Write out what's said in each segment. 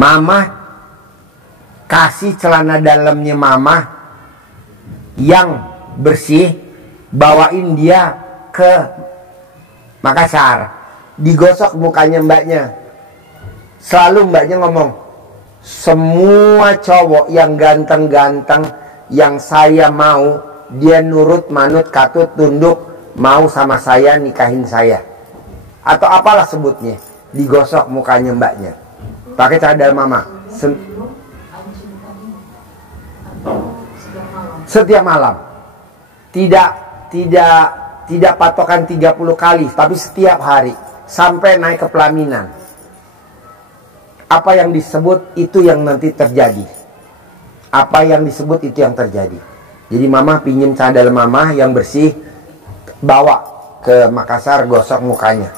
Mama kasih celana dalamnya mama yang bersih, bawain dia ke Makassar, digosok mukanya mbaknya. Selalu mbaknya ngomong, semua cowok yang ganteng-ganteng yang saya mau, dia nurut, manut, katut, tunduk, mau sama saya, nikahin saya, atau apalah sebutnya. Digosok mukanya mbaknya pakai cadar mama setiap malam. Tidak patokan 30 kali, tapi setiap hari sampai naik ke pelaminan. Apa yang disebut itu yang nanti terjadi. Apa yang disebut itu yang terjadi. Jadi mama pinjem cadar mama yang bersih, bawa ke Makassar, gosok mukanya.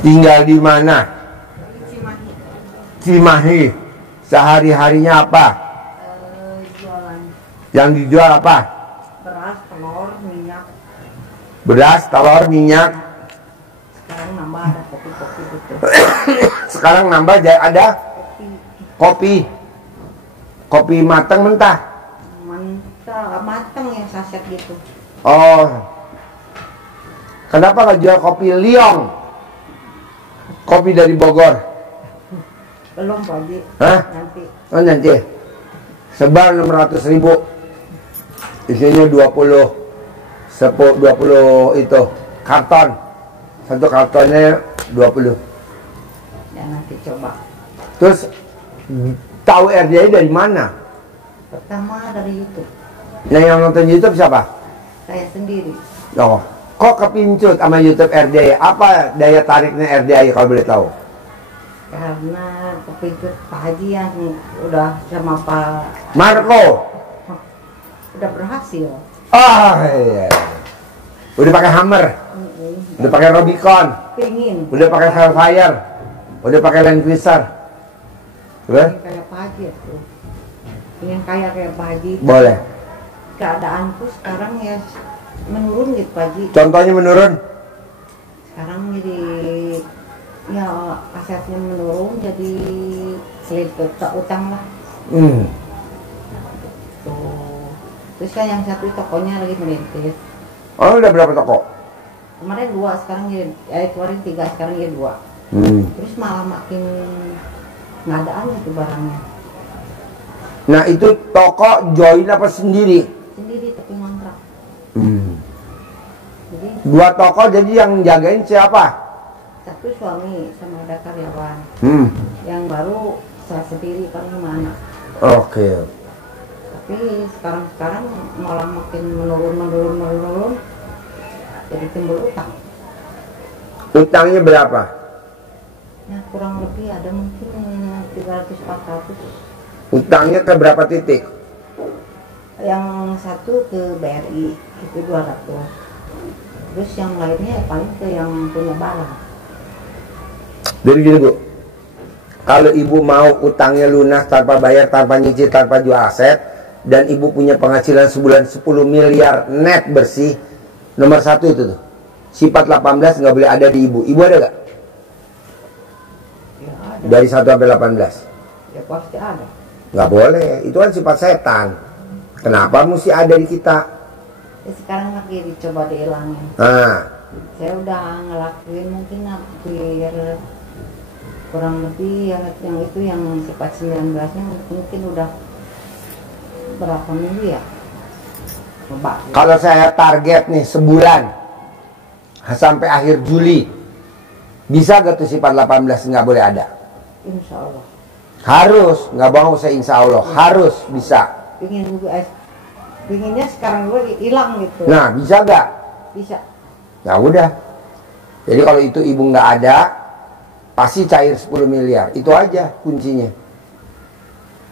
Tinggal di mana? Cimahi. Sehari-harinya apa? Jualan. Yang dijual apa? Beras, telur, minyak. Beras, telur, minyak. Sekarang nambah ada kopi-kopi gitu. Sekarang nambah ada kopi. Kopi matang mentah. Matang yang saset gitu. Oh. Kenapa nggak jual kopi liong? Kopi dari Bogor. Belum Pak Haji. Hah? Nanti. Oh nanti. Sebar 600.000. Isinya 20 itu karton. Satu kartonnya 20. Ya nanti coba. Terus tahu RDI dari mana? Pertama dari YouTube. Nah, yang nonton YouTube siapa? Saya sendiri. Oh. Kok kepincut sama YouTube RDI? Apa daya tariknya RDI kalau boleh tahu? Karena kepikir Pak Haji yang udah sama Pak Marco. udah berhasil. Oh iya. Udah pakai Hammer. Udah pakai Rubicon. Pingin. Udah pakai Hellfire. Udah pakai Land Cruiser. Pengen kayak Pak Haji tuh. Pengen kayak Pak Haji. Boleh. Keadaanku sekarang ya menurun gitu Pak Haji. Contohnya menurun? Sekarang jadi ya asetnya menurun, jadi seliput utang lah. Tuh. Terus kan yang satu tokonya lagi merintis. Oh, udah berapa toko? Kemarin 2, sekarang jadi kemarin 3, sekarang jadi 2. Terus malah makin nggak ada gitu barangnya. Nah itu toko join apa sendiri? Sendiri tapi ngontrak. Jadi 2 toko, jadi yang jagain siapa? satu suami sama ada karyawan. Yang baru saya sendiri paling mana. Oke. Tapi sekarang malah makin menurun. Jadi timbul utang. Utangnya berapa? Ya kurang lebih ada mungkin 300-400. Utangnya ke berapa titik? Yang satu ke BRI itu 200. Terus yang lainnya ya paling ke yang punya barang. Jadi gini Bu, kalau ibu mau utangnya lunas tanpa bayar, tanpa nyicil, tanpa jual aset, dan ibu punya penghasilan sebulan 10 miliar net bersih, nomor 1 itu tuh, sifat 18 nggak boleh ada di ibu. Ibu ada nggak? Ya ada. Dari 1 sampai 18? Ya pasti ada. Nggak boleh, itu kan sifat setan. Kenapa mesti ada di kita? Ya, sekarang lagi dicoba dihilangin. Nah, Saya udah ngelakuin mungkin hampir kurang lebih yang itu yang sifat 19-nya mungkin udah berapa minggu ya? Coba. kalau saya target nih sebulan sampai akhir Juli, bisa gak tuh sifat 18 nggak boleh ada? Insya Allah. Harus, nggak mau saya insya Allah, harus bisa. Ingin juga pinginnya sekarang gue hilang gitu. Nah, bisa gak? Bisa. Ya udah. Jadi kalau itu ibu nggak ada, pasti cair 10 miliar. Itu aja kuncinya.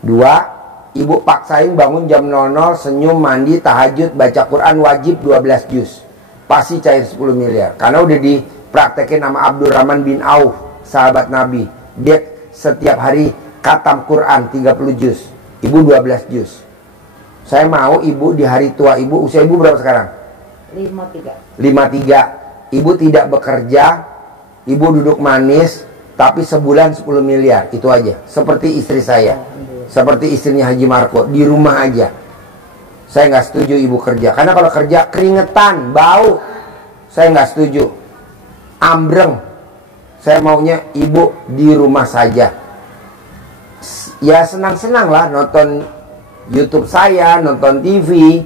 2, ibu paksain bangun jam 00, senyum, mandi, tahajud, baca Quran wajib 12 juz. Pasti cair 10 miliar. Karena udah dipraktekin sama Abdurrahman bin Auf, sahabat Nabi. Dia setiap hari khatam Quran 30 juz. Ibu 12 juz. Saya mau ibu di hari tua ibu, usia ibu berapa sekarang? 53. 53. Ibu tidak bekerja, ibu duduk manis, tapi sebulan 10 miliar. Itu aja. Seperti istri saya. Seperti istrinya Haji Marco. Di rumah aja. Saya nggak setuju ibu kerja. Karena kalau kerja keringetan, bau. Saya nggak setuju. Ambreng. Saya maunya ibu di rumah saja. Ya senang-senang lah nonton YouTube saya, nonton TV,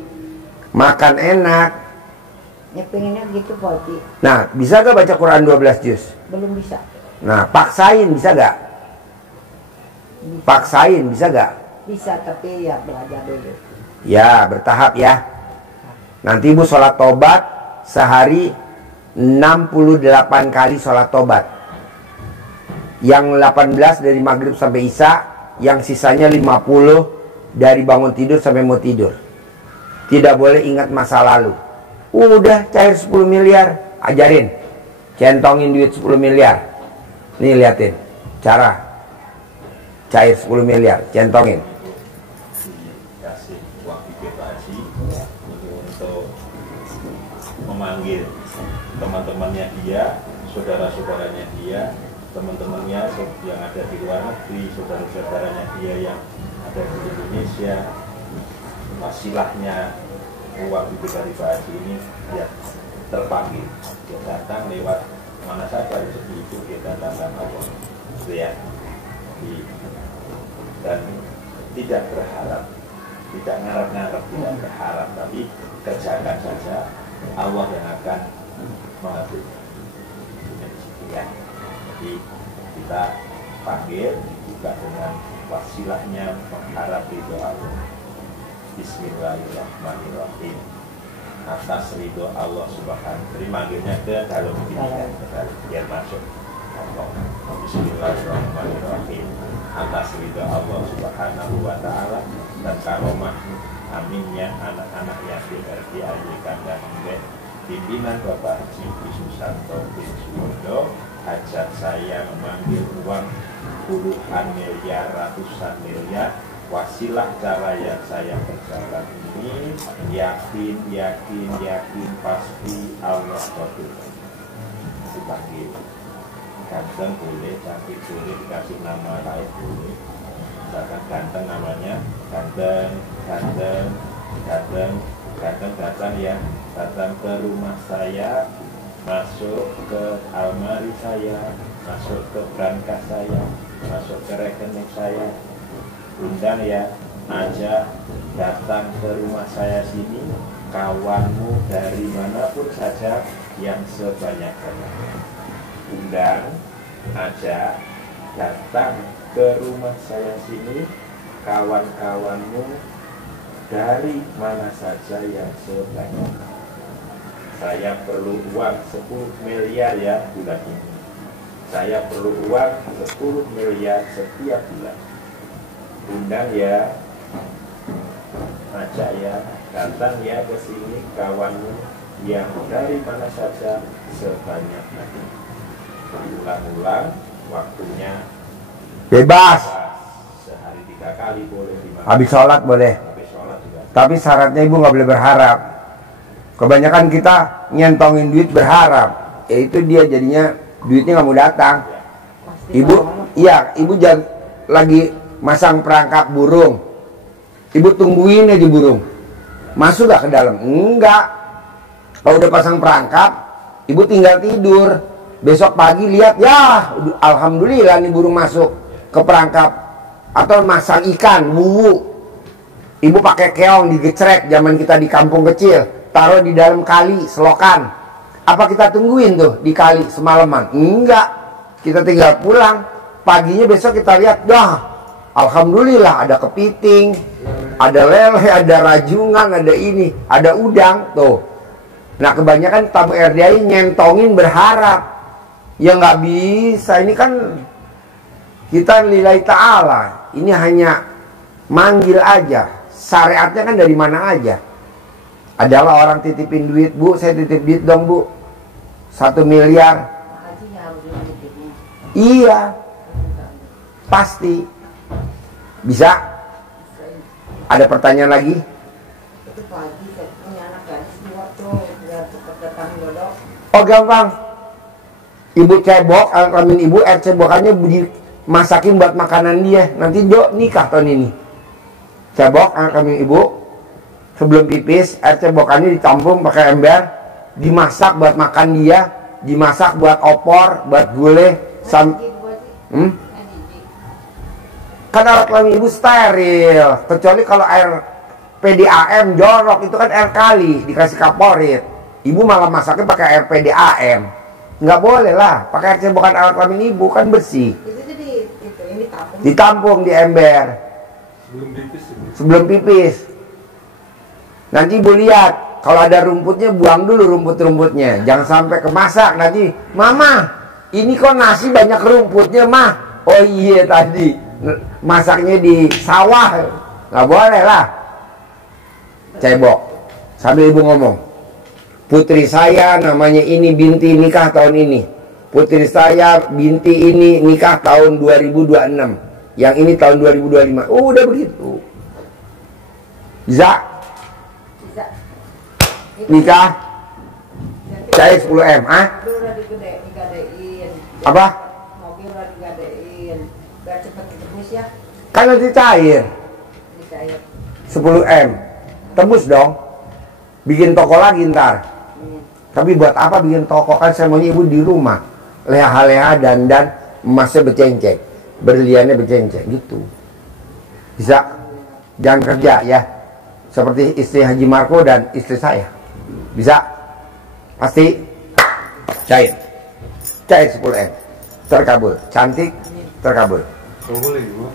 makan enak. Ya pengennya gitu Pak Haji. Nah, bisa gak baca Quran 12 juz? Belum bisa. Nah, paksain bisa gak? Bisa. Paksain bisa gak? Bisa, tapi ya belajar dulu. Ya, bertahap ya. Nanti ibu sholat tobat sehari 68 kali sholat tobat. Yang 18 dari maghrib sampai isya, yang sisanya 50 dari bangun tidur sampai mau tidur. Tidak boleh ingat masa lalu. Udah cair 10 miliar. Ajarin. Centongin duit 10 miliar. Nih liatin cara cair 10 miliar. Centongin. Kasih waktu Pak Haji untuk memanggil teman-temannya dia, saudara-saudaranya dia, teman-temannya yang ada di luar negeri, saudara-saudaranya dia yang ada di Indonesia, wasilahnya uang dari Pak Haji ini ya terpanggil, dia datang lewat mana saja rezeki itu dia datangkan Allah, gitu ya. Dan tidak berharap, tidak ngarep-ngarep, tidak berharap, tapi kerjakan saja, Allah yang akan mengatur. Ya. Jadi kita panggil juga dengan wasilahnya mengharap ridho Allah. Bismillahirrahmanirrahim. Atas ridho Allah Subhanahu. Jadi manggilnya ke dalam diri, biar masuk. Bismillahirrahmanirrahim. Atas ridho Allah Subhanahu wa Ta'ala dan karomah aminnya anak-anak yatim RDIK dan pimpinan Bapak Haji Susanto bin Suwondo, hajat saya memanggil uang puluhan miliar, ratusan miliar. Wasilah cara yang saya kerjakan ini yakin pasti Allah betul. Dipanggil ganteng boleh, cantik boleh, dikasih nama lain boleh. Misalkan ganteng namanya ganteng ya, datang ke rumah saya, masuk ke almari saya, masuk ke brankas saya, masuk ke rekening saya, undang ya, ajak datang ke rumah saya sini, kawanmu dari manapun saja yang sebanyak-banyaknya. Undang, ajak datang ke rumah saya sini, kawan-kawanmu dari mana saja yang sebanyak. Saya perlu uang 10 miliar ya bulan ini. Saya perlu uang 10 miliar setiap bulan. Undang ya, ajak ya, datang ya ke sini kawanmu yang dari mana saja sebanyak-banyaknya. Ulang-ulang, waktunya Bebas. Sehari 3 kali boleh, 5 kali. Habis sholat boleh. Habis sholat juga. Tapi syaratnya ibu nggak boleh berharap. Kebanyakan kita nyentongin duit berharap. Ya itu dia jadinya duitnya nggak mau datang. Ibu, iya, ibu lagi masang perangkap burung. Ibu tungguin aja burung. Masuk gak ke dalam? Enggak. Kalau udah pasang perangkap, ibu tinggal tidur. Besok pagi lihat, ya alhamdulillah nih burung masuk ke perangkap. Atau masang ikan, wuwu. Ibu pakai keong digecrek zaman kita di kampung kecil. Taruh di dalam kali, selokan. Apa kita tungguin tuh di kali semalaman? Enggak. Kita tinggal pulang. Paginya besok kita lihat, dah alhamdulillah ada kepiting, Ada lele, ada rajungan, ada ini, ada udang tuh. Nah kebanyakan tamu RDI nyentongin berharap. Ya nggak bisa, ini kan kita lillahi ta'ala. Ini hanya manggil aja. Syariatnya kan dari mana aja. Adalah orang titipin duit, Bu, saya titip duit dong, Bu. 1 miliar. Iya, pasti. Bisa. Ada pertanyaan lagi? Itu pagi saya punya anak gadis 2 tuh, biar cepat datang jodoh. Oh gampang. Ibu cebok, alamin ibu, air cebokannya dimasakin buat makanan dia. Nanti do nikah tahun ini. Cebok, alamin ibu, sebelum pipis, air cebokannya ditampung pakai ember, dimasak buat makan dia, dimasak buat opor, buat gulai. Kan alat kelamin ibu steril, kecuali kalau air PDAM jorok, itu kan air kali dikasih kaporit. Ibu malah masaknya pakai air PDAM. Nggak boleh lah, pakai air cebokan alat kelamin ibu kan bersih. Itu jadi ini Ditampung di ember sebelum pipis. Nanti ibu lihat, kalau ada rumputnya buang dulu rumput-rumputnya, jangan sampai kemasak. Nanti, mama, ini kok nasi banyak rumputnya, mah? Oh iya tadi masaknya di sawah, nggak boleh lah. Cebok sambil ibu ngomong, putri saya namanya ini binti nikah tahun ini, putri saya binti ini nikah tahun 2026, yang ini tahun 2025. Udah begitu. Nikah saya 10M. udah digadein. Apa? Mobil udah digadein. Biar cepet ditebus ya. Kan nanti cair. Dicair. 10M. Tebus dong. Bikin toko lagi ntar. Tapi buat apa bikin toko? Kan saya maunya ibu di rumah. Leha-leha dan emasnya bercenceng, berliannya bercenceng gitu. Bisa. Jangan kerja ya. Seperti istri Haji Marco dan istri saya. Bisa. Pasti cair. Cair 10M. Terkabul. Cantik. Terkabul. Boleh ibu.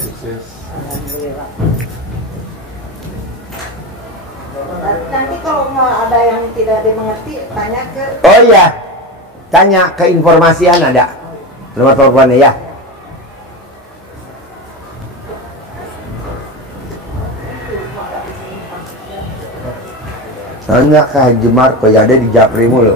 Sukses. Alhamdulillah. Nanti kalau mau ada yang tidak dimengerti, tanya ke. Oh iya, tanya ke informasian ada. Nomor teleponnya ya. Tanya ke Haji Marco yang ada di Japri mulu.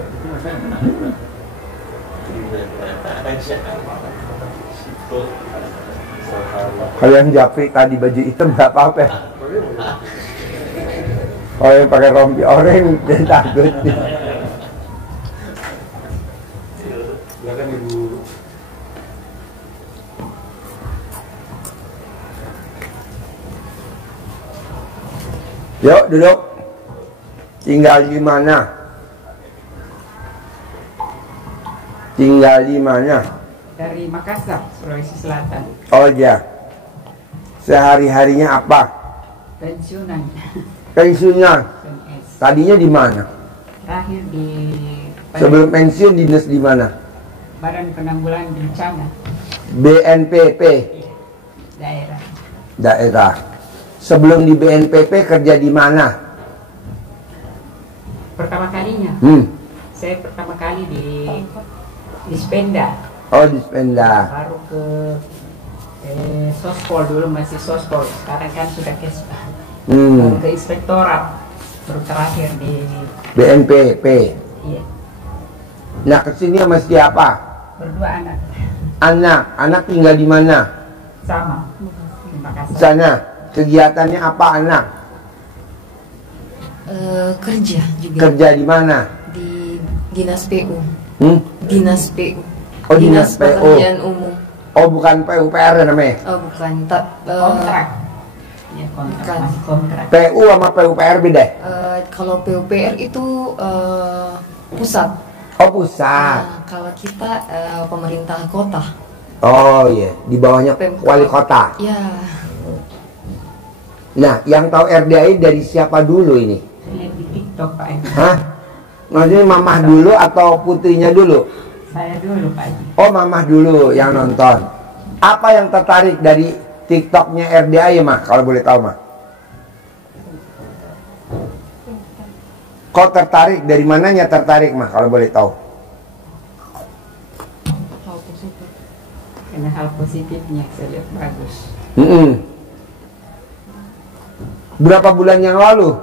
Kalau yang Japri tadi baju hitam nggak apa-apa. Oh yang pakai rompi oranye dan takut. Silakan ibu. Yuk duduk. Tinggal di mana? Tinggal di mana? Dari Makassar, Sulawesi Selatan. Oh ya. Sehari-harinya apa? Pensiunan. Pensiunnya. PNS. Tadinya di mana? Terakhir di Sebelum pensiun dinas di mana? Badan Penanggulangan Bencana BNPP daerah. daerah. Sebelum di BNPP kerja di mana? Pertama kalinya, saya pertama kali di Spenda. Oh di Spenda. Baru ke Sospol, dulu masih Sospol. Sekarang kan sudah Kespa. Baru ke Inspektorat. Baru terakhir di BNPP. Iya. Nah kesini sama siapa? Berdua anak. Anak tinggal di mana? Sama. Terima kasih. Sana. Kegiatannya apa anak? Kerja juga Kerja di mana? di dinas PU. Dinas PU. Oh dinas PU. Pekerjaan umum. Oh bukan PUPR namanya? Oh bukan, Kontrak. Ya, kontrak. bukan. Masih kontrak. PU sama PUPR beda? Kalau PUPR itu pusat. Oh pusat. Nah, kalau kita pemerintah kota. Oh iya, di bawahnya Pemkot. wali kota. Ya, Nah, yang tahu RDI dari siapa dulu ini? Lihat di TikTok Pak Haji. Hah? Maksudnya mamah dulu atau putrinya dulu? Saya dulu Pak Haji. Oh, mamah dulu yang nonton. Apa yang tertarik dari TikToknya RDI, mah? Kalau boleh tahu, mah? Kok tertarik? Dari mananya tertarik mah kalau boleh tahu? Hal positif. Karena hal positifnya saya lihat bagus. Berapa bulan yang lalu?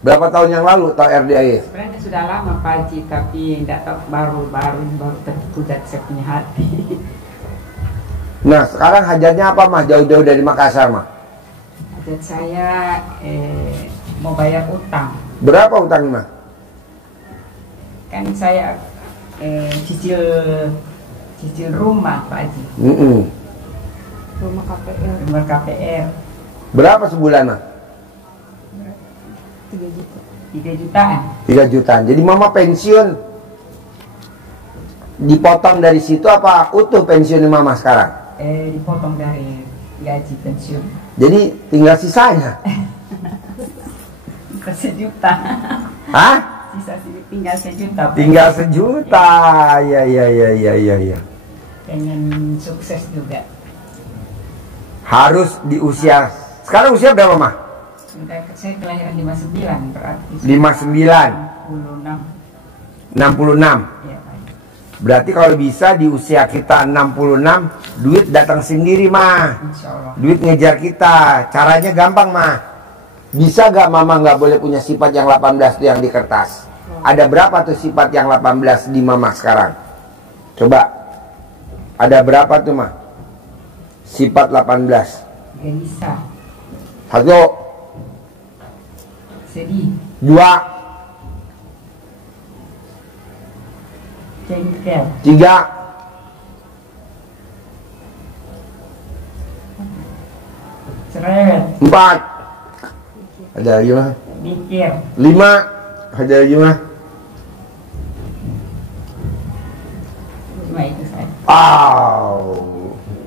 Berapa tahun yang lalu tahu RDAY? Sebenarnya sudah lama Pak Haji, tapi tidak tahu baru terpucat saya punya hati. Nah sekarang hajatnya apa mah? Jauh-jauh dari Makassar mah? Hajat saya mau bayar utang. Berapa utang mah? Kan saya cicil rumah Pak Haji, Rumah KPR rumah KPR Berapa sebulan mah? 3 juta. 3 jutaan. 3 jutaan. Jadi mama pensiun dipotong dari situ apa utuh pensiun mama sekarang? Dipotong dari gaji pensiun. Jadi tinggal sisanya. Sisa sejuta. Hah? Tinggal sejuta. Tinggal sejuta. Ya. Pengen sukses juga. Harus di usia. Sekarang usia berapa mah? Saya kelahiran 59, berarti 59. 66. 66. Ya, Pak. Berarti kalau bisa di usia kita 66, duit datang sendiri mah. Insya Allah. Duit ngejar kita. Caranya gampang mah. Bisa gak mama nggak boleh punya sifat yang 18 tuh yang di kertas? Ada berapa tuh sifat yang 18 di mama sekarang? Coba. Ada berapa tuh mah? Sifat 18. Gelisah, 1, sedih, 2, jengkel, 3, cerewet, 4. Ada lagi mah? mikir, 5. Ada lagi mah? cuma itu saja.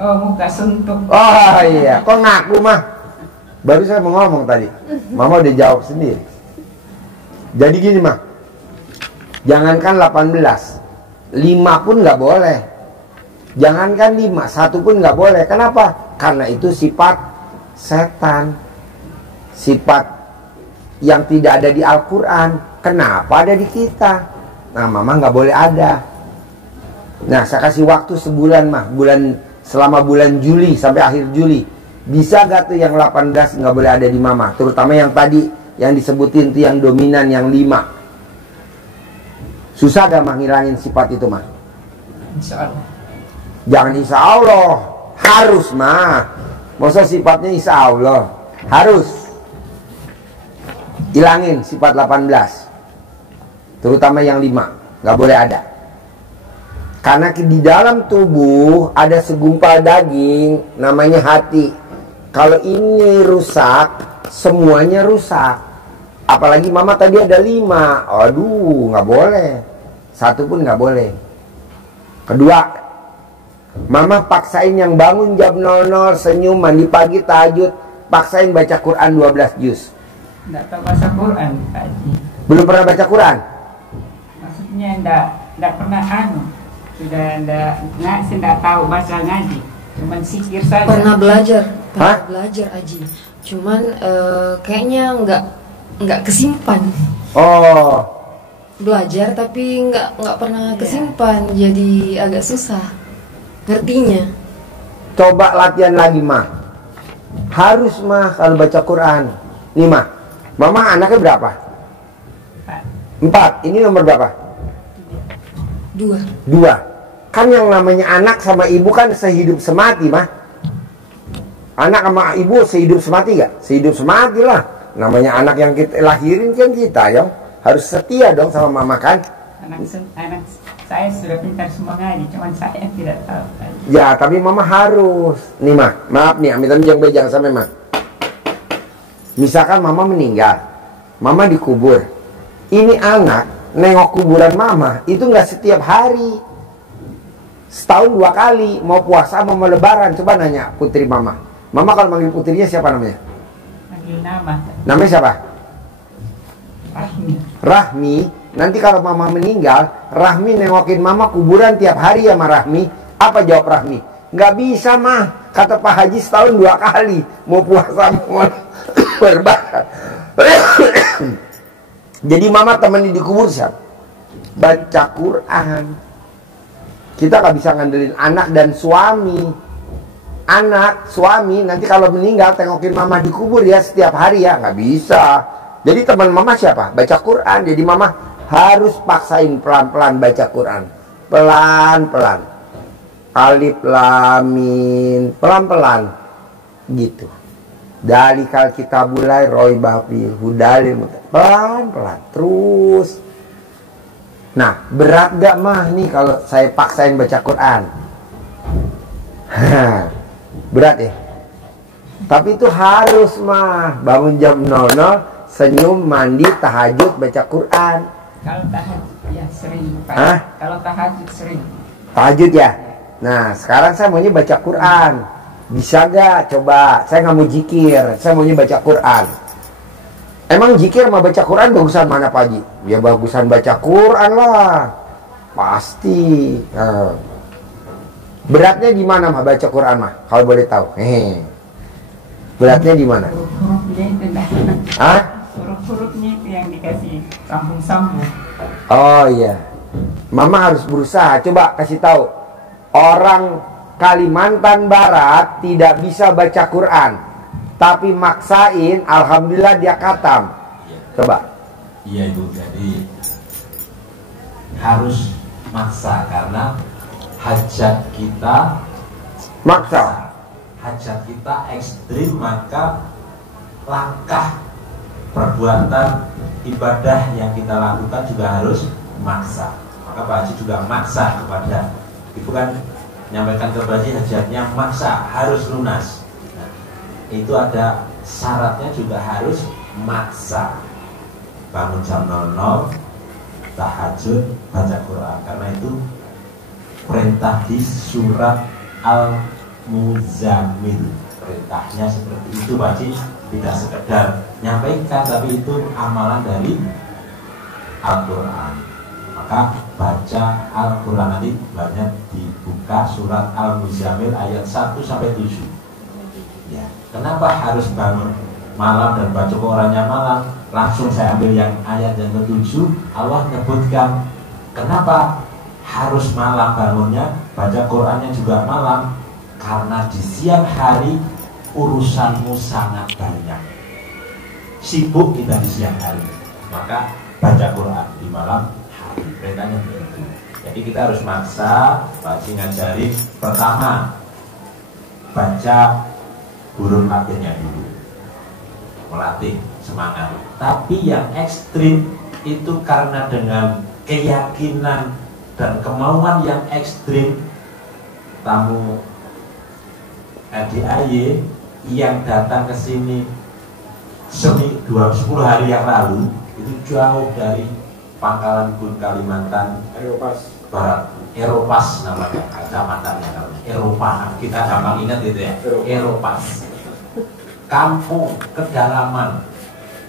Oh, muka suntuk. oh iya, kok ngaku mah? Baru saya mau ngomong tadi, mama udah jawab sendiri. Jadi gini mah, jangankan 18, 5 pun nggak boleh. Jangankan 5, 1 pun nggak boleh. Kenapa? Karena itu sifat setan, sifat yang tidak ada di Al-Quran. Kenapa ada di kita? Nah, mama nggak boleh ada. Nah, saya kasih waktu sebulan mah, selama bulan Juli sampai akhir Juli. Bisa gak tuh yang 18 nggak boleh ada di mama? Terutama yang tadi yang disebutin tuh yang dominan yang 5. Susah gak mah ngilangin sifat itu mah? Insya Allah. Jangan insya Allah, harus mah. Masa sifatnya insya Allah? Harus hilangin sifat 18. Terutama yang 5, nggak boleh ada. Karena di dalam tubuh ada segumpal daging namanya hati. Kalau ini rusak, semuanya rusak. Apalagi mama tadi ada 5. Aduh, nggak boleh. 1 pun nggak boleh. Kedua, mama paksain yang bangun jam 00 senyum, mandi pagi, tahajud, paksain baca Quran 12 juz. Nggak tahu bahasa Quran, Pak Haji. Belum pernah baca Quran? Maksudnya nggak pernah sudah saya nggak tahu bahasa ngaji, cuman sikir saja. Pernah belajar Hah? Aji. Cuman kayaknya nggak kesimpan. Oh, Belajar tapi nggak pernah kesimpan, jadi agak susah ngertinya. coba latihan lagi mah. Harus mah kalau baca Quran. Nih mah, mama anaknya berapa? 4. Ini nomor berapa? 2. 2. Kan yang namanya anak sama ibu kan sehidup semati mah. Anak sama ibu sehidup semati gak? Sehidup semati lah. Namanya anak yang kita lahirin kan kita ya. Harus setia dong sama mama kan. Anak saya sudah pintar semua ngaji, cuman saya tidak tahu. Ya tapi mama harus. Nih mah, maaf nih amit jangan bejang sampai mah. Misalkan mama meninggal, mama dikubur. Ini anak nengok kuburan mama itu nggak setiap hari. Setahun 2 kali, mau puasa mau lebaran. Coba nanya putri mama. Mama kalau manggil putrinya siapa namanya? Panggil nama. Namanya siapa? Rahmi. Rahmi. Nanti kalau mama meninggal, Rahmi nengokin mama kuburan tiap hari ya sama Rahmi. Apa jawab Rahmi? Nggak bisa mah. Kata Pak Haji setahun 2 kali. Mau puasa mau lebaran. Jadi mama temani di kubur siapa? Baca Quran. Kita nggak bisa ngandelin anak dan suami. Anak, suami nanti kalau meninggal tengokin mama di kubur ya setiap hari ya, nggak bisa. Jadi teman mama siapa? Baca Quran. Jadi mama harus paksain pelan-pelan baca Quran. Pelan-pelan. Alif lam mim, pelan-pelan. Gitu. Dalikal kitabulai roy bafi hudalil, pelan-pelan terus. Nah, berat gak mah nih kalau saya paksain baca Quran? Berat ya? Tapi itu harus mah. Bangun jam 00, senyum, mandi, tahajud, baca Quran. Kalau tahajud ya sering Pak. Hah? Kalau tahajud sering. Tahajud ya? Nah, sekarang saya maunya baca Quran. Bisa gak? Coba. Saya nggak mau zikir, saya maunya baca Quran. Emang zikir sama baca Quran bagusan mana Pak Haji? Ya bagusan baca Quran lah. Pasti. Nah. Beratnya di mana mah baca Quran mah? Kalau boleh tahu. Beratnya di mana? Huruf-hurufnya itu dah. Hah? Huruf-hurufnya itu yang dikasih sambung-sambung. Oh iya. Mama harus berusaha. Coba kasih tahu. Orang Kalimantan Barat tidak bisa baca Quran, tapi maksain, alhamdulillah dia khatam. Coba. Iya Ibu, jadi harus maksa karena hajat kita Maksa. hajat kita ekstrim, maka langkah perbuatan ibadah yang kita lakukan juga harus maksa. Maka Pak Haji juga maksa kepada Ibu, kan menyampaikan ke Pak Haji hajatnya maksa, harus lunas. Nah, itu ada syaratnya juga harus maksa. Bangun jam 00, tahajud, baca Quran. Karena itu perintah di surat Al-Muzammil. Perintahnya seperti itu Pak Haji, tidak sekedar nyampaikan, tapi itu amalan dari Al-Quran. Maka baca Al-Quran nanti banyak dibuka surat Al-Muzammil ayat 1-7. Ya, kenapa harus bangun malam dan baca Qurannya malam? Langsung saya ambil yang ayat yang ke-7. Allah menyebutkan kenapa harus malam bangunnya, baca Qurannya juga malam, karena di siang hari urusanmu sangat banyak, sibuk kita di siang hari, maka baca Quran di malam hari. Perintahnya begitu. Jadi kita harus maksa. Pak Haji ngajari pertama baca huruf Latinnya dulu, melatih semangat. Tapi yang ekstrim itu karena dengan keyakinan dan kemauan yang ekstrim, tamu LDAY yang datang ke sini 10 hari yang lalu itu jauh dari Pangkalan Bun, Kalimantan Barat, Eropas namanya kecamatannya, Eropa kita gampang ingat gitu ya, Eropas, kampung kedalaman.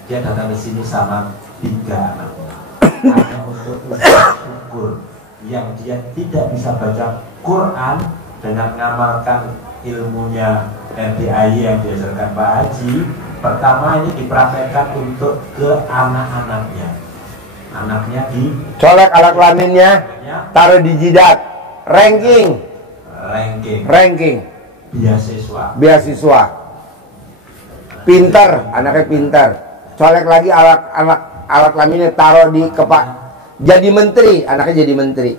Dia datang ke sini sama 3 anaknya, hanya untuk syukur yang dia tidak bisa baca Quran dengan mengamalkan ilmunya RDAI yang diajarkan Pak Haji. Pertama ini dipraktekkan untuk ke anak-anaknya. Anaknya colek alat kelaminnya, taruh di jidat. Ranking. Beasiswa. Pinter, anaknya pinter. Colek lagi alat kelaminnya, taruh di kepak. Jadi menteri, anaknya jadi menteri.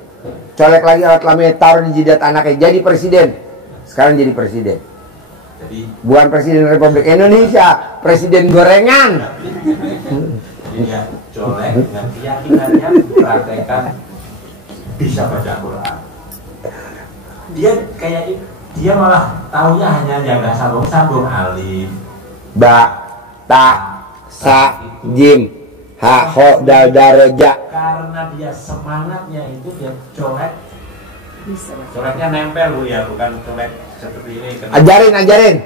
Colek lagi alat kelaminnya, taruh di jidat anaknya, jadi presiden. Sekarang jadi presiden. Bukan presiden Republik Indonesia, presiden gorengan. Dia colek dengan keyakinannya, praktekkan bisa baca Quran. Dia malah taunya hanya yang nggak sambung alif, ba, ta, sa, jim, ha, ho, dal, daraja. Karena dia semangatnya itu dia colek. Coleknya nempel Bu ya, bukan colek seperti ini. Ajarin.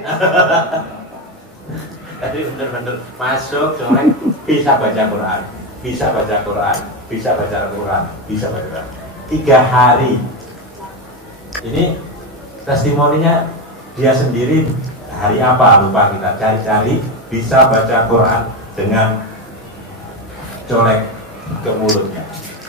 Tadi bener-bener masuk colek, bisa baca Quran, bisa baca Quran, bisa baca Quran, bisa baca Quran. 3 hari. Ini testimoninya dia sendiri. Hari apa lupa, kita cari-cari, bisa baca Quran dengan colek ke mulutnya,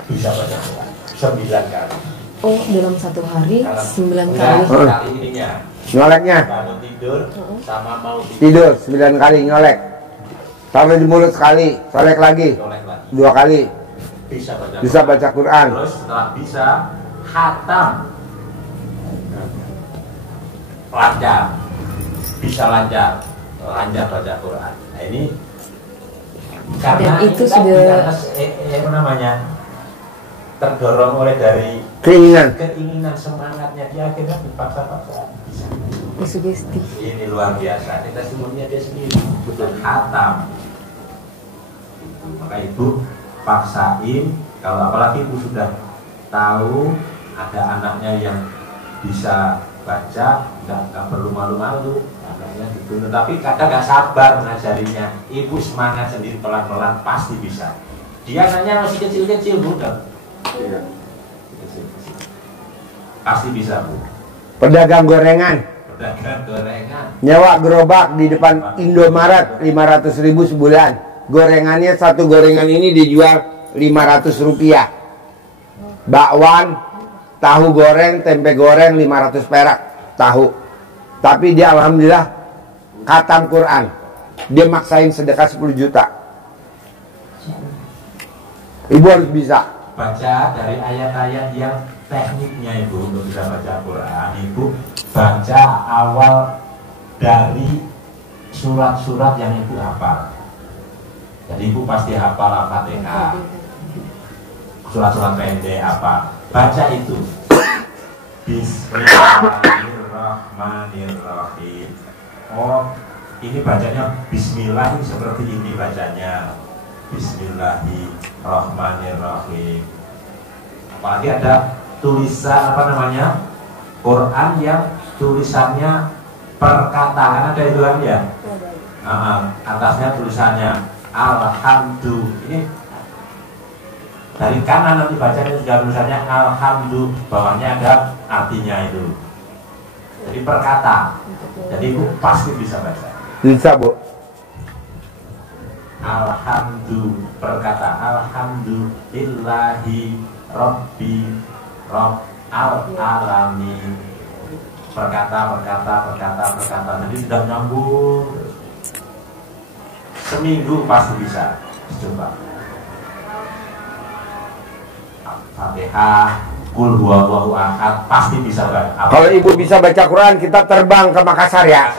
bisa baca Quran 9 kali. Oh, dalam satu hari 9 Enggak, kali. kali ininya Nyoleknya bangun tidur sama mau tidur 9 kali nyolek. Taruh di mulut sekali, colek lagi colek lagi 2 kali. bisa Baca Quran. Terus setelah bisa khatam, lancar, bisa lancar baca Quran. Nah, ini karena Dan itu ini kan sudah- apa namanya, terdorong oleh dari Keinginan. semangatnya, dia akhirnya dipaksa-paksa bisa. Sugesti. Ini luar biasa, ini testimoninya dia sendiri betul khatam. Maka ibu paksain, kalau apalagi ibu sudah tahu ada anaknya yang bisa baca, nggak perlu malu-malu anaknya gitu. Tapi kadang nggak sabar ngajarinya, ibu semangat sendiri pelan-pelan pasti bisa. Dia anaknya masih kecil-kecil muda, pasti bisa bu. Pedagang gorengan Pedagang gorengan nyewa gerobak di depan Indomaret 500.000 sebulan. Gorengannya satu gorengan ini dijual 500 rupiah. Bakwan, tahu goreng, tempe goreng 500 perak tahu. Tapi dia alhamdulillah khatam Quran. Dia maksain sedekah 10 juta. Ibu harus bisa. baca dari ayat-ayat yang tekniknya ibu untuk bisa baca Quran. Ibu baca awal dari surat-surat yang ibu hafal. Jadi ibu pasti hafal Al-Fatihah, surat-surat pendek apa, baca itu. Bismillahirrahmanirrahim. Oh, ini bacanya Bismillah, ini seperti ini bacanya. Bismillahirrahmanirrahim. Apalagi ada tulisan apa namanya, Quran yang tulisannya perkataan, ada itu kan ya. Atasnya tulisannya Alhamdulillah. Ini dari kanan nanti bacanya juga tulisannya Alhamdulillah, bawahnya ada artinya itu. Jadi perkata. Jadi ibu pasti bisa baca. Bisa bu. Alhamdulillah, perkata Alhamdulillahi Rabbi Rabb al-alamin. Perkata. Jadi sudah nyambung. Seminggu pasti bisa. Coba. Fatihah, Qul huwallahu ahad, pasti bisa baca. Kalau ibu bisa baca Quran, kita terbang ke Makassar ya.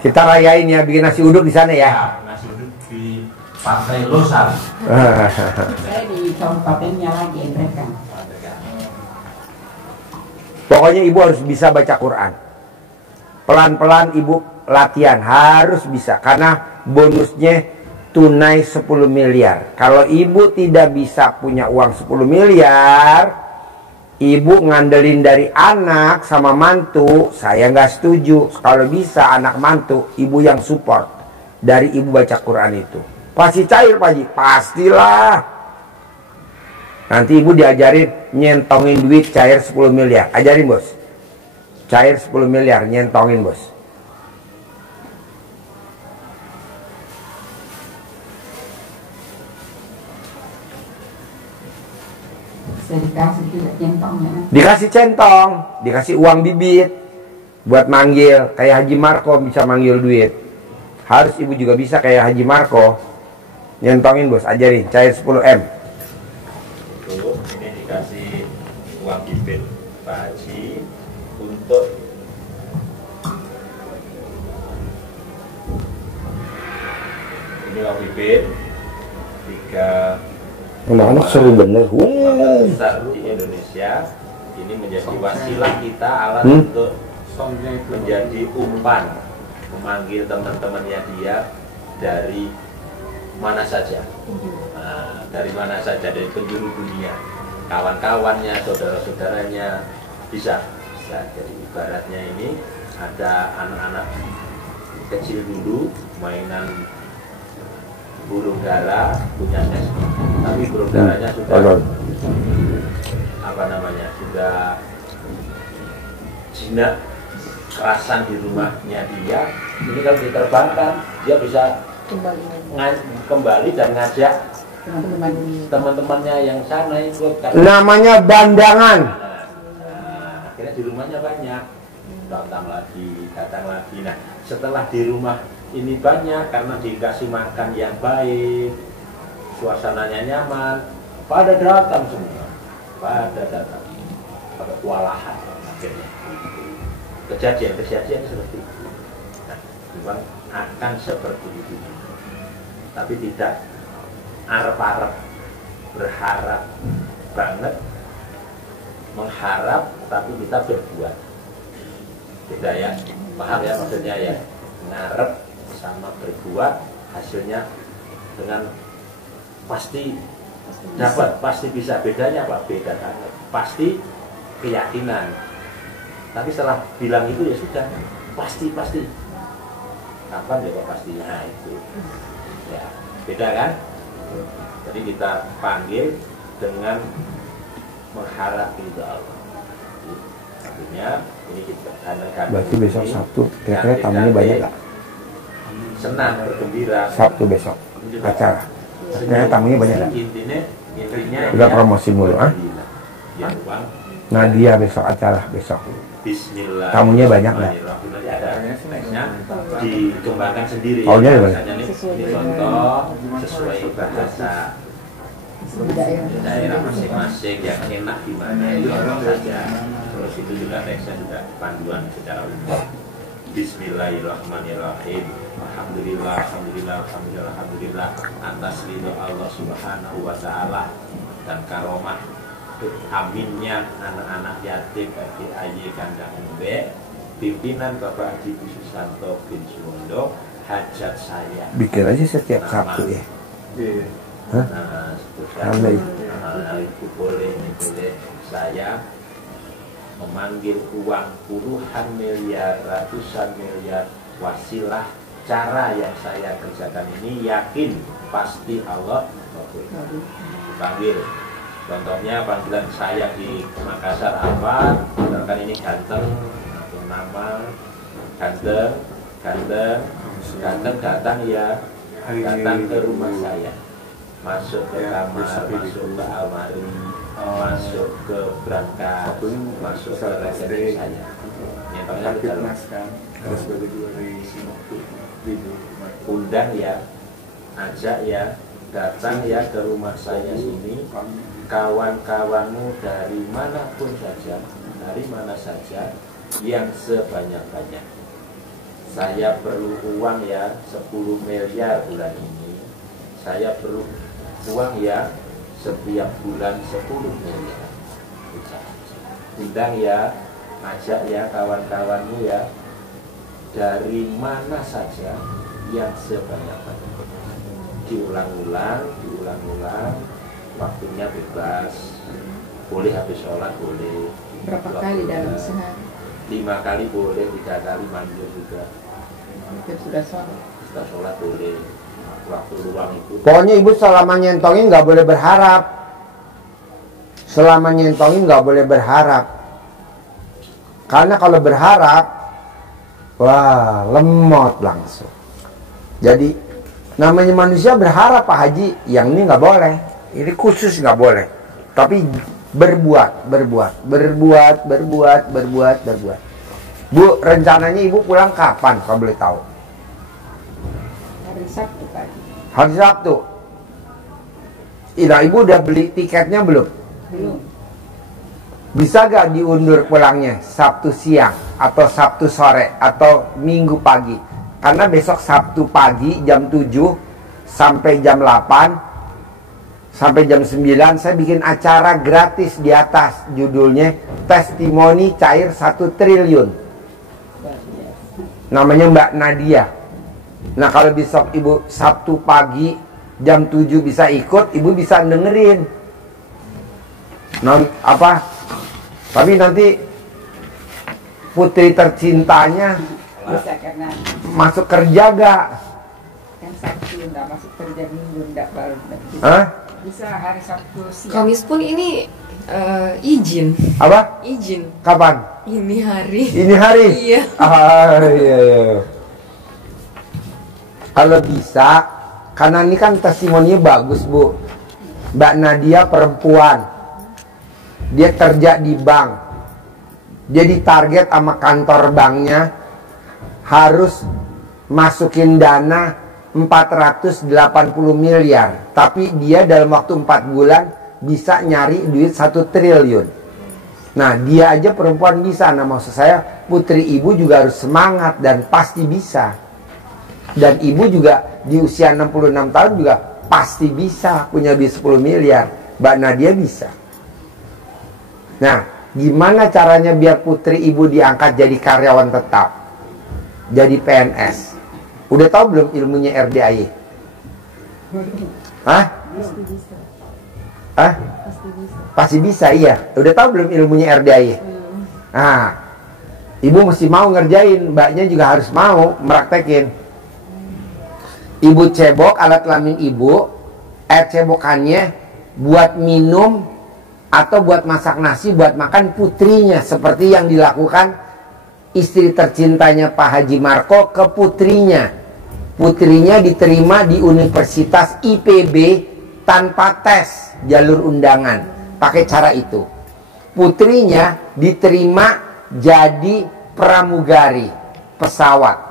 Kita rayain ya, bikin nasi uduk di sana ya. Nasi uduk di Pantai Losan. Saya di kabupatennya lagi, mereka. Pokoknya ibu harus bisa baca Quran. Pelan-pelan ibu latihan, harus bisa. Karena bonusnya tunai 10 miliar. Kalau ibu tidak bisa punya uang 10 miliar, ibu ngandelin dari anak sama mantu, saya nggak setuju. Kalau bisa anak mantu, ibu yang support dari ibu baca Quran itu. Pasti cair Pak Haji, pastilah. Nanti ibu diajarin nyentongin duit cair 10 miliar. Ajarin bos. Cair 10 miliar, nyentongin bos. Dikasih juga centongnya. Dikasih centong, dikasih uang bibit buat manggil, kayak Haji Marco bisa manggil duit. Harus ibu juga bisa kayak Haji Marco. Nyentongin bos, ajarin cair 10 M. Tuh, ini dikasih uang bibit Pak Haji untuk ini uang bibit 3 Anak-anak seru bener. besar di Indonesia. Ini menjadi wasilah kita, alat untuk menjadi umpan, memanggil teman-temannya dia dari mana saja. Nah, dari mana saja, dari penjuru dunia, kawan-kawannya, saudara-saudaranya, bisa. Jadi ibaratnya ini ada anak-anak kecil dulu mainan burung dara, punya nes, tapi burung daranya sudah apa namanya, sudah jinak, kerasan di rumahnya dia. Ini kalau diterbangkan, dia bisa kembali dan ngajak teman-temannya yang sana ikut. Namanya bandangan. Nah, akhirnya di rumahnya banyak, datang lagi. Nah, setelah di rumah ini banyak karena dikasih makan yang baik, suasananya nyaman, pada datang semua, pada kewalahan akhirnya. Kejadian seperti itu. Nah, memang akan seperti itu, tapi tidak arep-arep, berharap banget, mengharap tapi kita berbuat. Beda ya, paham ya maksudnya ya, ngarep sama berbuat hasilnya dengan pasti dapat, pasti bisa. Bedanya apa? Beda banget. Pasti keyakinan, tapi setelah bilang itu ya sudah pasti. Kapan ya kok pastinya? Nah, itu ya beda kan. Jadi kita panggil dengan mengharap ridho Allah. Artinya ini kita kan. Berarti besok Sabtu kira-kira tamunya banyak nggak? Senang, bergembira. Sabtu besok acara. Kira-kira tamunya banyak nggak? Intinya udah promosi mulu ah. Ya, Bang. Nadia besok acara besok. Bismillah. Tamunya banyak nggak? Ada teksnya dikembangkan sendiri. Oh, iya, Misalnya ini contoh sesuai bahasa daerah masing-masing yang enak di mana itu saja. Terus itu juga teksnya juga panduan secara umum. Bismillahirrahmanirrahim. Alhamdulillah atas ridho Allah Subhanahu wa taala dan karomah aminnya anak-anak yatim RDAY Kandang Embe, pimpinan Bapak Haji Susanto bin Suwondo, hajat saya. Bikin aja setiap Sabtu ya. Hah? Nah, itu boleh saya memanggil uang puluhan miliar, ratusan miliar, wasilah cara yang saya kerjakan ini yakin pasti Allah panggil. Contohnya panggilan saya di Makassar apa? Misalkan ini ganteng atau nama ganteng datang ya, datang ke rumah saya, masuk ke kamar, masuk ke almari, masuk ke berangkas, masuk ke rekening saya. Nyatanya di dalam undang ya, ajak ya, datang ya ke rumah saya sini. Kawan-kawanmu dari manapun saja, dari mana saja, yang sebanyak-banyak. Saya perlu uang ya 10 miliar bulan ini. Saya perlu uang ya setiap bulan 10 miliar. Undang ya, ajak ya kawan-kawanmu ya dari mana saja, yang sebanyak-banyak. Diulang-ulang, waktunya bebas, boleh habis sholat boleh. Berapa kali dalam sehari? 5 kali boleh, 3 kali mandir juga. Sudah sholat boleh. Waktu luang itu. Pokoknya ibu selama nyentongin nggak boleh berharap. Selama nyentongin nggak boleh berharap. Karena kalau berharap, wah lemot langsung. Jadi namanya manusia berharap Pak Haji, yang ini nggak boleh. Ini khusus nggak boleh. Tapi berbuat. Bu, rencananya ibu pulang kapan kalau boleh tahu? Hari Sabtu pagi. Hari Sabtu. Ibu udah beli tiketnya belum? Belum. Bisa gak diundur pulangnya Sabtu siang atau Sabtu sore atau Minggu pagi? Karena besok Sabtu pagi jam 7 sampai jam 8 sampai jam 9 saya bikin acara gratis di atas, judulnya Testimoni Cair 1 Triliun. Namanya Mbak Nadia. Nah kalau besok ibu Sabtu pagi jam 7 bisa ikut, ibu bisa dengerin. Tapi nanti putri tercintanya Bisa karena masuk kerja gak? kan Sabtu enggak masuk kerja, Minggu enggak baru. Hah? Bisa hari Sabtu siang. Kamis pun ini izin. Apa? Izin. Kapan? Ini hari. Ini hari? Iya. Iya. Kalau bisa, karena ini kan testimoninya bagus Bu. Mbak Nadia perempuan, dia kerja di bank, dia ditarget sama kantor banknya harus masukin dana 480 miliar, tapi dia dalam waktu 4 bulan bisa nyari duit 1 triliun. Nah, dia aja perempuan bisa. Nah, maksud saya putri ibu juga harus semangat dan pasti bisa. Dan ibu juga di usia 66 tahun juga pasti bisa punya duit 10 miliar. Mbak Nadia bisa. Nah, gimana caranya biar putri ibu diangkat jadi karyawan tetap, jadi PNS? Udah tahu belum ilmunya RDAY? Hah? Pasti bisa. Hah? Pasti bisa. Pasti bisa, iya. Udah tahu belum ilmunya RDAY? Nah, ibu mesti mau ngerjain, mbaknya juga harus mau meraktekin. Ibu cebok alat kelamin ibu, air cebokannya buat minum atau buat masak nasi, buat makan putrinya, seperti yang dilakukan istri tercintanya Pak Haji Marko ke putrinya. Putrinya diterima di Universitas IPB tanpa tes jalur undangan, pakai cara itu. Putrinya diterima jadi pramugari pesawat.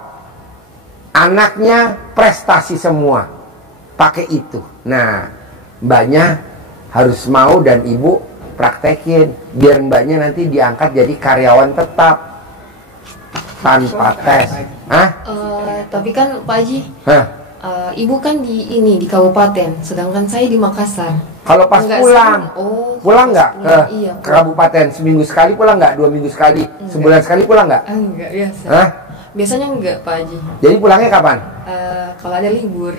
Anaknya prestasi semua, pakai itu. Nah, mbaknya harus mau dan ibu praktekin, biar mbaknya nanti diangkat jadi karyawan tetap tanpa tes. Hah? Tapi kan Pak Haji, Hah? ibu kan di kabupaten, sedangkan saya di Makassar. Kalau pas Enggak pulang, sering. Oh, pulang nggak pas ke, pulang. Iya, ke kabupaten? Seminggu sekali pulang nggak? 2 minggu sekali? Sebulan sekali pulang nggak? Enggak biasa. Hah? Biasanya enggak Pak Haji. Jadi pulangnya kapan? Kalau ada libur.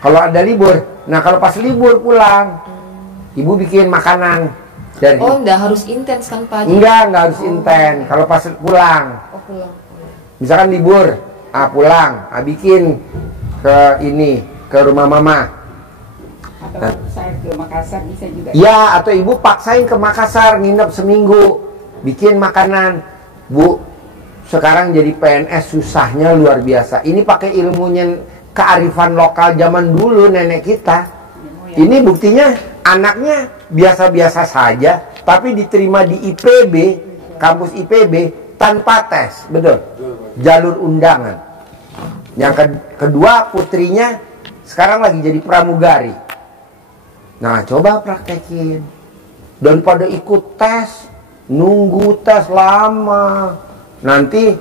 Kalau ada libur. Nah, kalau pas libur pulang, ibu bikin makanan dari. Oh, enggak harus intens kan Pak Haji? Enggak harus intens. Kalau pas pulang, Oh, pulang. misalkan libur, pulang, bikin ke ini, ke rumah mama. Atau saya ke Makassar bisa juga. Ya, atau ibu paksain ke Makassar, nginep seminggu, bikin makanan. Bu, sekarang jadi PNS susahnya luar biasa. Ini pakai ilmunya kearifan lokal zaman dulu nenek kita. Ini buktinya anaknya biasa-biasa saja, tapi diterima di IPB, kampus IPB tanpa tes, betul? Jalur undangan. Yang kedua, putrinya sekarang lagi jadi pramugari. Nah, coba praktekin. Dan pada ikut tes, nunggu tes lama. Nanti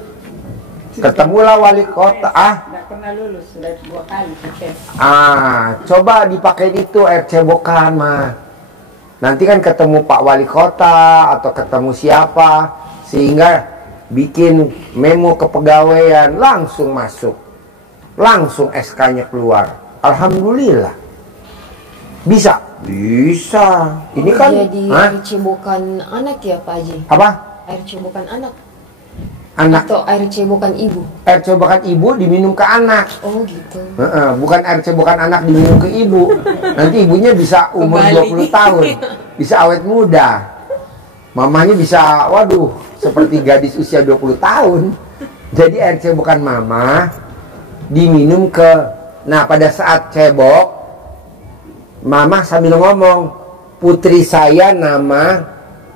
ketemulah wali kota. Tidak pernah lulus, sudah 2 kali tes. Coba dipakai itu air cebokan mah. Nanti kan ketemu Pak Wali Kota atau ketemu siapa, sehingga bikin memo kepegawaian, langsung masuk, langsung SK-nya keluar. Alhamdulillah. Bisa. Ini kan Jadi air cebokan anak ya Pak Haji? apa? Air cebokan anak Anak. atau air cebokan ibu? Air cebokan ibu diminum ke anak. Oh gitu. Bukan air cebokan anak diminum ke ibu. Nanti ibunya bisa umur Kembali. 20 tahun, bisa awet muda. Mamanya bisa, waduh, seperti gadis usia 20 tahun. Jadi air cebokan mama diminum ke. Nah, pada saat cebok, mama sambil ngomong, putri saya nama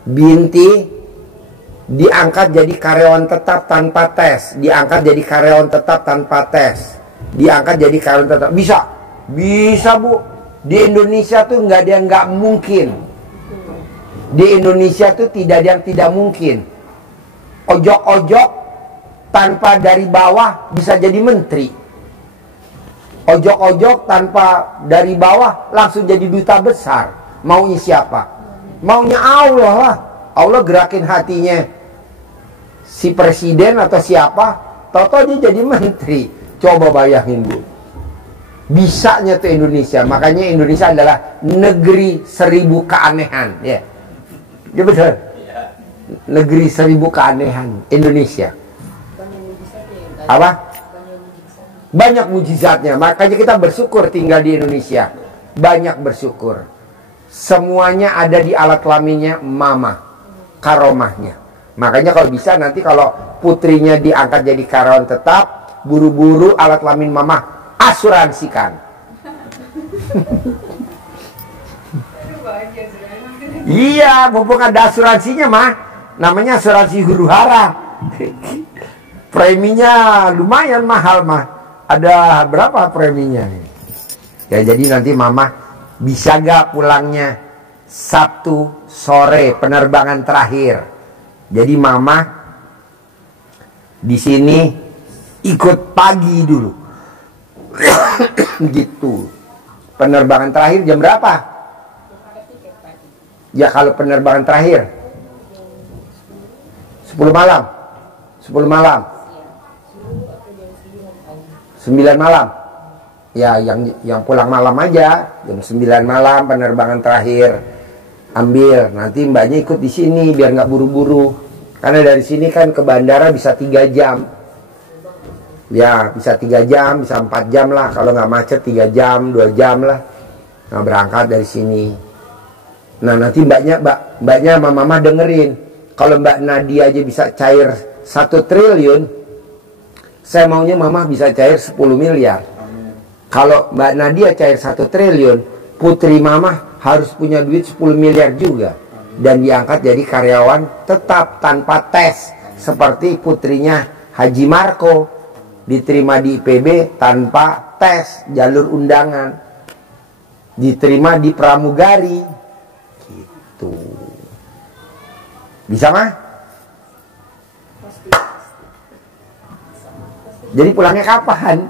Binti diangkat jadi karyawan tetap tanpa tes, diangkat jadi karyawan tetap tanpa tes, diangkat jadi karyawan tetap. Bisa Bu. Di Indonesia tuh nggak ada yang nggak mungkin. Di Indonesia tuh tidak ada yang tidak mungkin. Ojok-ojok tanpa dari bawah bisa jadi menteri. Ojok-ojok tanpa dari bawah langsung jadi duta besar. Maunya siapa? Maunya Allah lah. Allah gerakin hatinya si presiden atau siapa, tau-tau dia jadi menteri. Coba bayangin Bu, bisanya tuh Indonesia. Makanya Indonesia adalah negeri 1000 keanehan, ya. Ya betul. Negeri 1000 keanehan Indonesia. Apa? Banyak mujizatnya. Makanya kita bersyukur tinggal di Indonesia. Banyak bersyukur. Semuanya ada di alat kelaminnya mama, karomahnya. Makanya kalau bisa nanti kalau putrinya diangkat jadi karyawan tetap, buru-buru alat kelamin mama asuransikan. Iya, mumpung ada asuransinya mah, namanya asuransi huru hara. Preminya lumayan mahal mah. Ada berapa preminya? Ya jadi nanti mama bisa gak pulangnya Sabtu sore penerbangan terakhir. Jadi mama di sini ikut pagi dulu. Gitu. Penerbangan terakhir jam berapa? Ya kalau penerbangan terakhir 10 malam. 10 malam. 9 malam. Ya yang pulang malam aja. Jam 9 malam penerbangan terakhir. Ambil, nanti mbaknya ikut di sini biar nggak buru-buru. Karena dari sini kan ke bandara bisa 3 jam. Ya, bisa 3 jam, bisa 4 jam lah. Kalau nggak macet 3 jam, 2 jam lah. Nah, berangkat dari sini. Nah, nanti mbaknya sama mama dengerin. Kalau Mbak Nadia aja bisa cair 1 triliun, saya maunya mama bisa cair 10 miliar. Kalau Mbak Nadia cair 1 triliun, putri mama harus punya duit 10 miliar juga. Dan diangkat jadi karyawan tetap tanpa tes. Seperti putrinya Haji Marco. Diterima di IPB tanpa tes, jalur undangan. Diterima di pramugari. Gitu. Bisa mah? Jadi pulangnya kapan?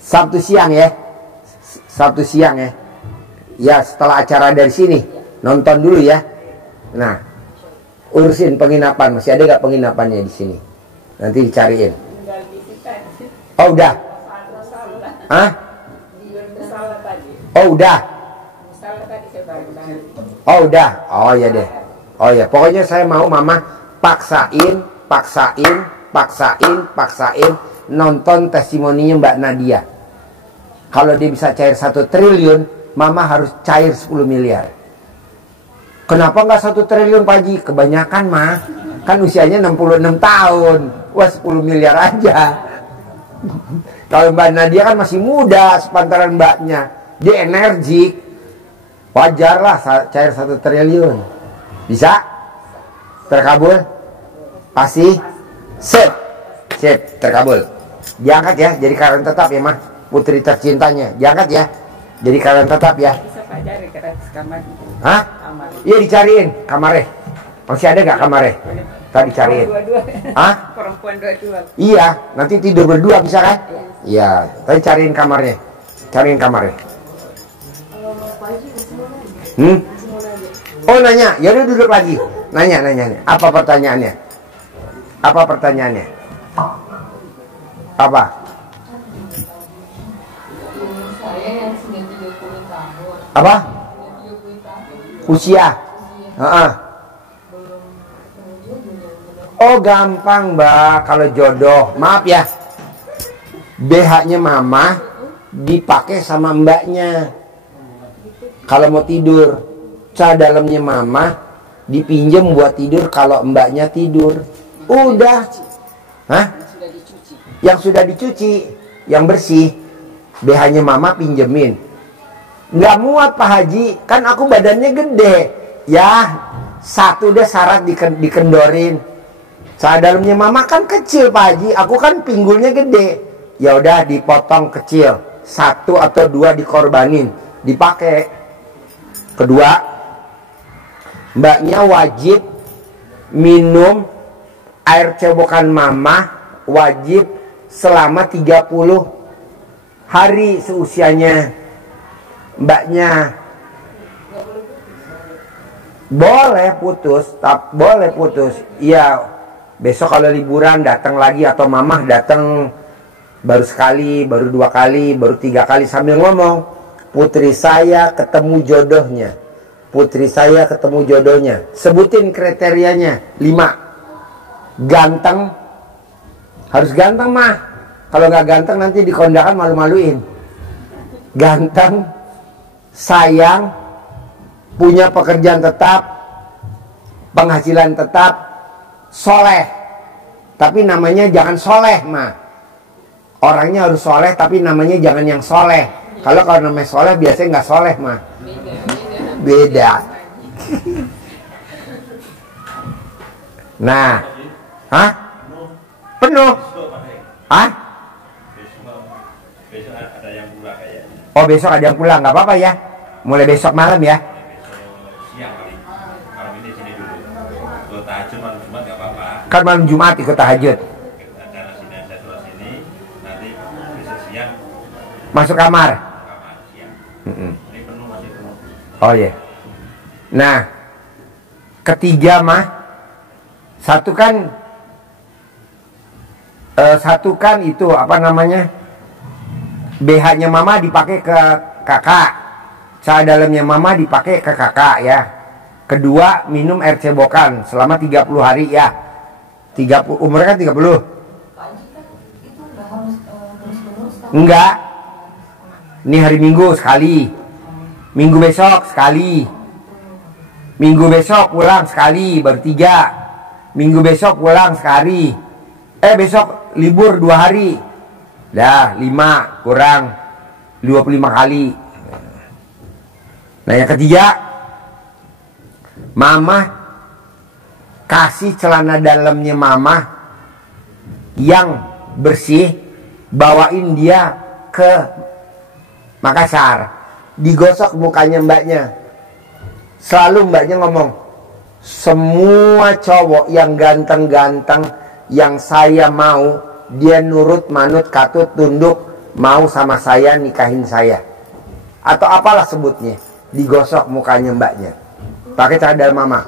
Sabtu siang ya. Sabtu siang ya. Ya setelah acara dari sini nonton dulu ya. Nah, urusin penginapan. Masih ada gak penginapannya di sini? Nanti dicariin. Oh udah. Hah? Oh udah. Oh udah. Oh ya deh. Oh ya. Pokoknya saya mau mama paksain nonton testimoninya Mbak Nadia. Kalau dia bisa cair 1 triliun, mama harus cair 10 miliar. Kenapa nggak 1 triliun Pak Haji? Kebanyakan mah. Kan usianya 66 tahun. Wah 10 miliar aja. Kalau Mbak Nadia kan masih muda sepantaran mbaknya. Dia energik. Wajar lah cair 1 triliun. Bisa? Terkabul? Pasti? Sip. Sip, terkabul. Diangkat ya, jadi karyawan tetap ya mah. Putri tercintanya. Diangkat ya. Jadi karyawan tetap ya. Bisa pelajari gratis kamar. Hah? Kamar. Iya dicariin kamarnya. Masih ada gak kamarnya? Tadi cariin. Dua-dua. Hah? Perempuan 22. Iya, nanti tidur berdua bisa kan? Iya, tadi cariin kamarnya. Cariin kamarnya. Oh nanya, yaudah duduk lagi. Nanya. Apa pertanyaannya? Apa pertanyaannya? Apa? Saya yang sudah 30 tahun. Apa? 30 tahun. Usia? Oh gampang mbak, kalau jodoh. Maaf ya, BH-nya mama dipakai sama mbaknya. Kalau mau tidur, dalamnya mama dipinjem buat tidur kalau mbaknya tidur. Udah. Hah? Yang sudah dicuci, yang bersih. BH-nya mama pinjemin. Nggak muat Pak Haji, kan aku badannya gede. Ya, satu deh syarat dikendorin. Dalamnya mama kan kecil Pak Haji, aku kan pinggulnya gede. Ya udah dipotong kecil, 1 atau 2 dikorbanin, dipakai. Kedua, mbaknya wajib minum air cebokan mama, wajib selama 30 hari seusianya mbaknya. Boleh putus, boleh putus. Iya. Besok kalau liburan datang lagi atau mamah datang baru sekali, baru 2 kali, baru 3 kali sambil ngomong, putri saya ketemu jodohnya. Putri saya ketemu jodohnya. Sebutin kriterianya 5. Ganteng. Harus ganteng mah. Kalau nggak ganteng nanti di kondangan malu-maluin. Ganteng, sayang, punya pekerjaan tetap, penghasilan tetap, soleh. Tapi namanya jangan soleh mah. Orangnya harus soleh, tapi namanya jangan yang soleh. Kalau namanya soleh biasanya nggak soleh mah. Beda. Nah, hah? Penuh. Hah? Besok ada yang pulang kayaknya. Oh, besok ada yang pulang, nggak apa-apa ya. Mulai besok malam ya. Besok siang kali. Malam ini sini dulu. Kalau tahajud malam Jumat nggak apa-apa. Kan malam Jumat ikut tahajud. Karena sini saya sholat sini, nanti besok siang Masuk kamar. kamar siang. Mm-mm. Ini penuh, masih penuh. Oh iya. Nah, ketiga mah satu kan itu apa namanya, BH-nya mama dipakai ke kakak, celana dalamnya mama dipakai ke kakak ya. Kedua, minum air cebokan selama 30 hari ya. 30, umurnya kan 30. Enggak. Ini hari Minggu sekali. Minggu besok sekali. Minggu besok pulang sekali, baru 3. Minggu besok pulang sekali. Besok libur 2 hari. Dah 5 kurang 25 kali. Nah, yang ketiga, mama kasih celana dalamnya mama yang bersih, bawain dia ke Makassar, digosok mukanya mbaknya. Selalu mbaknya ngomong, semua cowok yang ganteng-ganteng yang saya mau, dia nurut, manut, katut, tunduk, mau sama saya, nikahin saya. Atau apalah sebutnya, digosok mukanya mbaknya. Pakai celana dalam mama.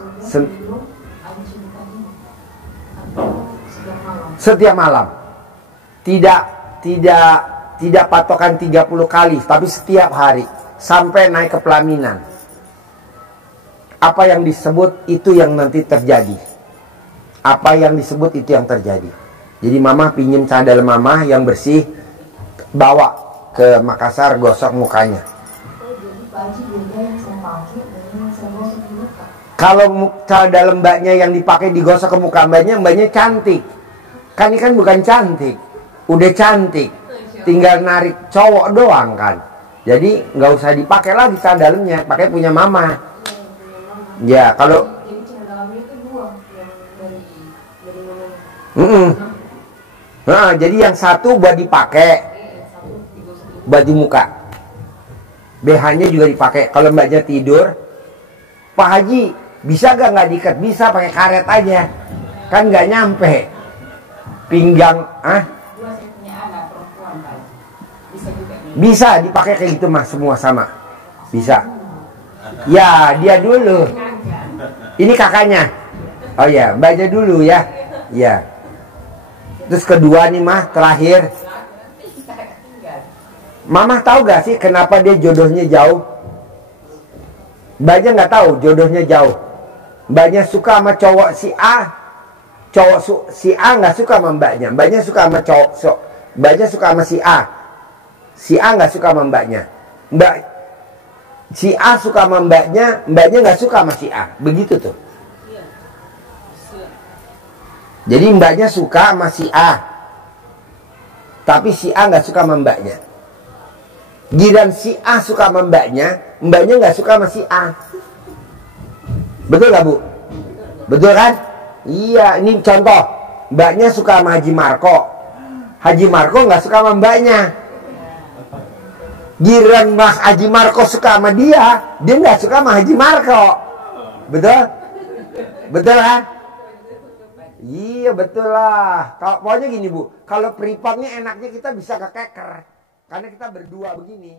Setiap malam. Tidak patokan 30 kali, tapi setiap hari sampai naik ke pelaminan. Apa yang disebut itu yang nanti terjadi. Apa yang disebut itu yang terjadi. Jadi mama pinjem celana dalam mama yang bersih, bawa ke Makassar, gosok mukanya. Kalau celana dalam mbaknya yang dipakai digosok ke muka mbaknya cantik. Kan ini kan bukan cantik, udah cantik, tinggal narik cowok doang kan. Jadi nggak usah dipakai lagi celana dalamnya, pakai punya mama. Ya kalau nah, jadi yang satu buat dipakai buat di muka, BH-nya juga dipakai. Kalau mbaknya tidur, Pak Haji bisa nggak diikat? Bisa, pakai karet aja, kan nggak nyampe pinggang. Bisa dipakai kayak gitu mas, semua sama bisa. Ya dia dulu, ini kakaknya. Oh ya, mbaknya dulu ya. Ya. Terus kedua nih mah, terakhir, mama tahu gak sih kenapa dia jodohnya jauh? Mbaknya nggak tahu jodohnya jauh. Mbaknya suka sama cowok si A, si A nggak suka sama mbaknya. Mbaknya suka sama mbaknya suka sama si A. Si A nggak suka sama mbaknya. Si A suka sama mbaknya nggak suka sama si A. Begitu tuh. Jadi mbaknya suka sama si A, tapi si A nggak suka sama mbaknya. Giliran si A suka sama mbaknya nggak suka sama si A. Betul gak bu? Betul kan? Iya, ini contoh. Mbaknya suka sama Haji Marko, Haji Marko nggak suka sama mbaknya. Giliran Mas Haji Marko suka sama dia nggak suka sama Haji Marko. Betul? Betul kan? Iya betul lah. Pokoknya gini bu, kalau pripatnya enaknya kita bisa kekeker, karena kita berdua begini.